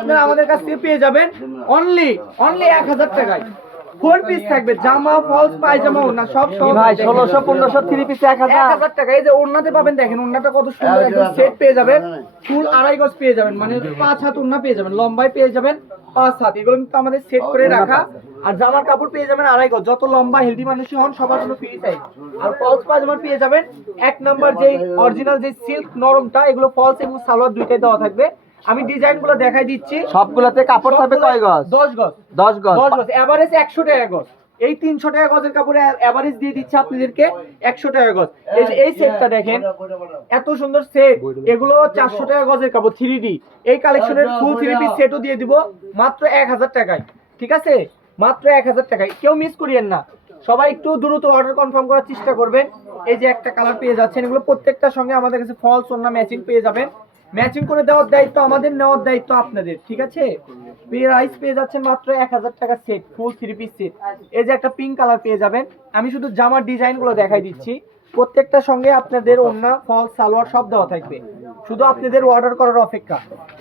আপনারা আমাদের কাছ থেকে পেয়ে যাবেন অনলি অনলি এক হাজার টাকায়। ফোর পিস থাকবে জামা ফলস পায়জামা ওড়না সব সব ভাই ষোলোশো পনেরোশো থ্রি পিস এক এক হাজার হাজার টাকা এই যে ওড়নাতে পাবেন দেখেন ওড়নাটা কত সুন্দর একদম সেট পেয়ে যাবেন। ফুল আড়াই গজ পেয়ে যাবেন মানে পাঁচ হাত ওড়না পেয়ে যাবেন লম্বায় পেয়ে যাবেন পাঁচ হাত। এগুলো কিন্তু আমাদের সেট করে রাখা। আর জামার কাপড় পেয়ে যাবেন আড়াই গজ যত লম্বা হেলদি মানুষই হন সবার জন্য ফ্রি সাইজ আর ফলস পায়জামা পেয়ে যাবেন এক নাম্বার যে অরিজিনাল যে সিল্ক নরমটা এগুলো ফলস এবং সালোয়ার দুইটাই দেওয়া থাকবে। আমি ডিজাইনগুলো দেখাই দিচ্ছি। সবগুলোতে কাপড় থাকবে কয় গজ? দশ গজ। দশ গজ। দশ গজ। এভারেজ একশো টাকা গজ। এই তিনশো টাকা গজের কাপড়ে এভারেজ দিয়ে দিচ্ছে আপনাদেরকে একশো টাকা গজ। এই যে এই সেটটা দেখেন। এত সুন্দর সেট এগুলো চারশো টাকা গজের কাপড় থ্রি ডি এই কালেকশনের ফুল থ্রি পিস সেটও দিয়ে দিব মাত্র এক হাজার টাকায়। ঠিক আছে? মাত্র এক হাজার টাকায়। কেউ মিস করিয়েন না। সবাই একটু দ্রুত অর্ডার কনফার্ম করার চেষ্টা করবেন। এই যে একটা কালার পেয়ে যাচ্ছেন। এগুলো প্রত্যেকটার সঙ্গে আমাদের কাছে ফলস ওনা ম্যাচিং পেয়ে যাবেন। ম্যাচিং করে দেওয়ার দায়িত্ব আমাদের, নেওয়ার দায়িত্ব আপনাদের, ঠিক আছে? প্রাইস পেয়ে যাচ্ছেন মাত্র এক হাজার টাকা set full three piece set এই যে একটা পিঙ্ক কালার পেয়ে যাবেন। আমি শুধু জামার ডিজাইনগুলো দেখাই দিচ্ছি। প্রত্যেকটা সঙ্গে আপনাদের ওন্না ফল, সালোয়ার সব দেওয়া থাকবে। শুধু আপনাদের অর্ডার করার অপেক্ষা।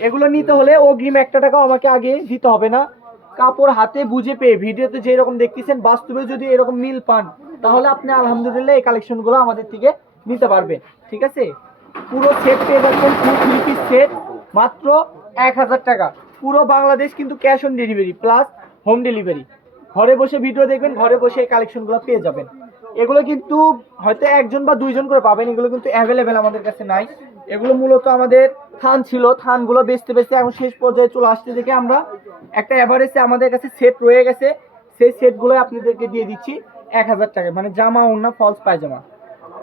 এগুলো নিতে হলে অগ্রিম একটা টাকাও আমাকে আগে দিতে হবে না। কাপড় হাতে বুঝে পেয়ে ভিডিওতে যে রকম দেখতেছেন বাস্তবে যদি এরকম মিল পান, তাহলে আপনি আলহামদুলিল্লাহ এই কালেকশনগুলো আমাদের থেকে নিতে পারবেন, ঠিক আছে? পুরো সেট পেয়ে যাচ্ছেন ফুল থ্রি পিস সেট মাত্র এক হাজার টাকা। পুরো বাংলাদেশ কিন্তু cash on delivery plus home delivery ঘরে বসে ভিডিও দেখবেন, ঘরে বসে এই কালেকশনগুলো পেয়ে যাবেন। এগুলো কিন্তু হয়তো একজন বা দুইজন করে পাবেন, এগুলো কিন্তু অ্যাভেলেবেল আমাদের কাছে নাই। এগুলো মূলত আমাদের থান ছিল, থানগুলো বেচতে বেচতে এখন শেষ পর্যায়ে চলে আসতে দেখে আমরা একটা অ্যাভারেজে আমাদের কাছে সেট রয়ে গেছে। সেই সেটগুলো আপনাদেরকে দিয়ে দিচ্ছি এক হাজার টাকা মানে জামা ওড়না ফলস পায়জামা।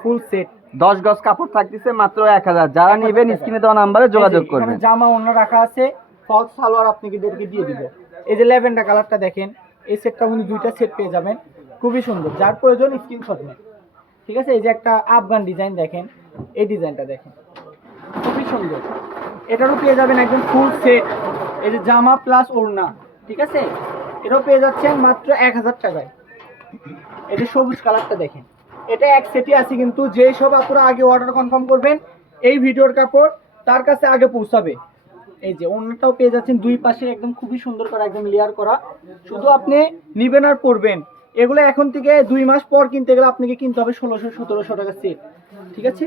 ফুল সেট দশ গজ কাপড় থাকতেছে মাত্র এক হাজার। যারা নেবেন স্ক্রিনে দেওয়া নাম্বারে যোগাযোগ করবেন। জামা অন্য রাখা আছে ফলস সালোয়ার আপনাদেরকে দিয়ে দিব এই যে ল্যাভেন্ডার কালারটা দেখেন এই সেটটা উনি দুইটা সেট পেয়ে যাবেন। খুবই সুন্দর যার প্রয়োজন স্ক্রিনশট নেন। ঠিক আছে? এই যে একটা আফগান ডিজাইন দেখেন এই ডিজাইনটা দেখেন। খুবই সুন্দর। এটারও পেয়ে যাবেন একদম ফুল সেট এই যে জামা প্লাস ওড়না ঠিক আছে? এটাও পেয়ে যাচ্ছেন মাত্র এক হাজার টাকায়। এই যে সবুজ কালারটা দেখেন। এটা এক সেটি আছে কিন্তু যে সব আপনারা আগে অর্ডার কনফার্ম করবেন, এই ভিডিওর কাপড় তার কাছে আগে পৌঁছাবে। এই যে অন্যটাও পেয়ে যাচ্ছেন দুই পাশে একদম খুবই সুন্দর করে একদম লেয়ার করা। শুধু আপনি নিবেন আর পরবেন। এগুলো এখন থেকে দুই মাস পর কিনতে গেলে আপনাকে কিনতে হবে ষোলোশো, সতেরোশো টাকা সেট ঠিক আছে?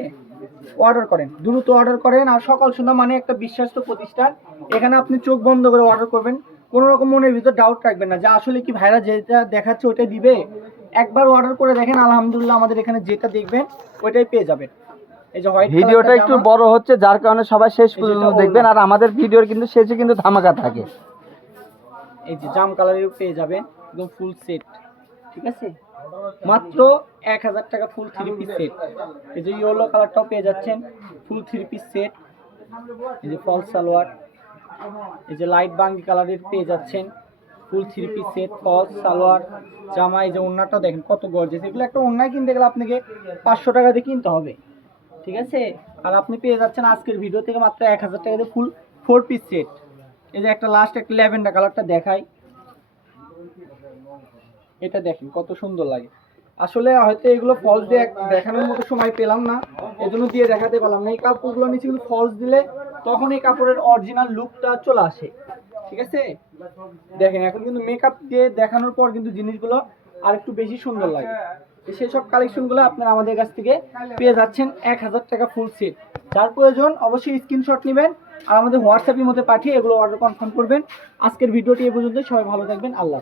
অর্ডার করেন, দ্রুত অর্ডার করেন আর সকাল সন্ধ্যা মানে একটা বিশ্বাস্ত প্রতিষ্ঠান। এখানে আপনি চোখ বন্ধ করে অর্ডার করবেন। কোনো রকম মনের ভিতর ডাউট রাখবেন না। যে আসলে কি ভাইরা যেটা দেখাচ্ছে ওইটা দিবে? একবার অর্ডার করে দেখেন আলহামদুলিল্লাহ আমাদের এখানে যেটা দেখবেন ওইটাই পেয়ে যাবেন। এই যে হোয়াইট ভিডিওটা একটু বড় হচ্ছে যার কারণে সবাই শেষ পর্যন্ত দেখবেন আর আমাদের ভিডিওর কিন্তু শেষে কিন্তু ধামাকা থাকে। এই যে জাম কালারের পেয়ে যাবেন একদম ফুল সেট ঠিক আছে? মাত্র এক হাজার টাকা ফুল থ্রি পিস সেট এই যে ইয়েলো কালারটাও পেয়ে যাচ্ছেন ফুল থ্রি পিস সেট এই যে ফল সালোয়ার। এই যে লাইট বাঙ্গি কালারের পেয়ে যাচ্ছেন। Full three piece set falls salwar, জামা, এই যে ওড়নাটাও দেখেন কত গর্জেস এগুলো একটা ওড়নায় কিনতে গেলে আপনাকে পাঁচশো টাকা দিয়ে কিনতে হবে। ঠিক আছে? আর আপনি পেয়ে যাচ্ছেন আজকের ভিডিও থেকে মাত্র এক হাজার টাকা দিয়ে ফুল ফোর পিস সেট এই যে একটা লাস্ট একটা ল্যাভেন্ডার কালারটা দেখাই। এটা দেখেন কত সুন্দর লাগে। আসলে হয়তো এগুলো ফলস দিয়ে দেখানোর মতো সময় পেলাম না, এজন্য দিয়ে দেখাতে পারলাম না। এই কাপড়গুলো নিচে কিন্তু ফলস দিলে তখন এই কাপড়ের অরিজিনাল লুকটা চলে আসে। ঠিক আছে? দেখেন, এখন কিন্তু মেকআপ দিয়ে দেখানোর পর কিন্তু জিনিসগুলো আর একটু বেশি সুন্দর লাগে। সেসব সব কালেকশনগুলো আপনারা আমাদের কাছ থেকে পেয়ে যাচ্ছেন এক হাজার টাকা ফুল সেট যার প্রয়োজন অবশ্যই স্ক্রিনশট নেবেন আর আমাদের হোয়াটসঅ্যাপের মধ্যে পাঠিয়ে এগুলো অর্ডার কনফার্ম করবেন। আজকের ভিডিওটি এ পর্যন্ত সবাই ভালো থাকবেন। আল্লাহ।